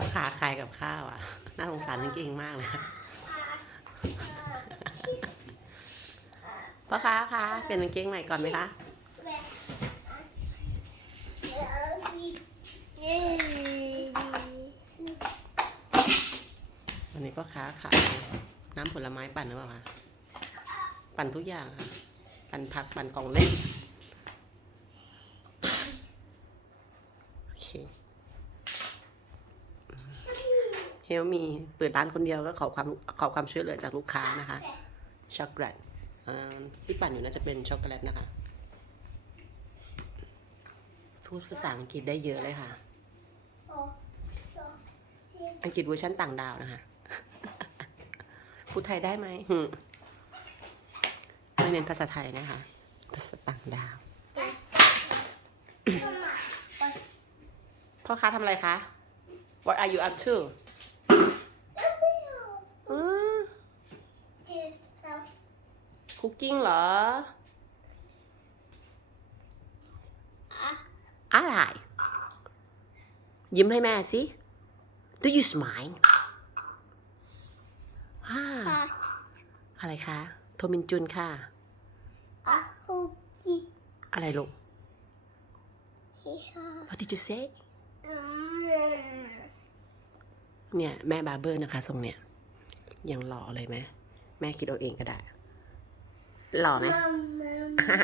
พ่อค้าขายกับข้าวอะ น่าสงสารกางเกงมากเลยค่ะพ่อค้าคะเปลี่ยนกางเกงใหม่ก่อนไหมคะวันนี้พ่อค้าขายน้ำผลไม้ปั่นหรือเปล่าคะปั่นทุกอย่างค่ะ ปั่นผักปั่นของเล่นโอเคเฮลมีเปิดร้านคนเดียวก็ขอความขอความช่วยเหลือจากลูกค้านะคะ ช็อกโกแลตที่ปั่นอยู่น่าจะเป็นช็อกโกแลตนะคะ พูดภาษาอังกฤษได้เยอะเลยค่ะ อังกฤษเวอร์ชันต่างดาวนะคะ พูดไทยได้ไหมไม่เน้นภาษาไทยนะคะ ภาษาต่างดาว พ่อค้าทำอะไรคะ What are you up to คุกกิ้งเหรอ อะไร ยิ้มให้แม่สิ Do you smile อ่าอะไรคะ โทมินจุนค่ะ อะไรลูก What did you say เนี่ยแม่บาร์เบอร์นะคะทรงเนี่ยยังหล่อเลยไหมแม่คิดเอาเองก็ได้ หล่อไหม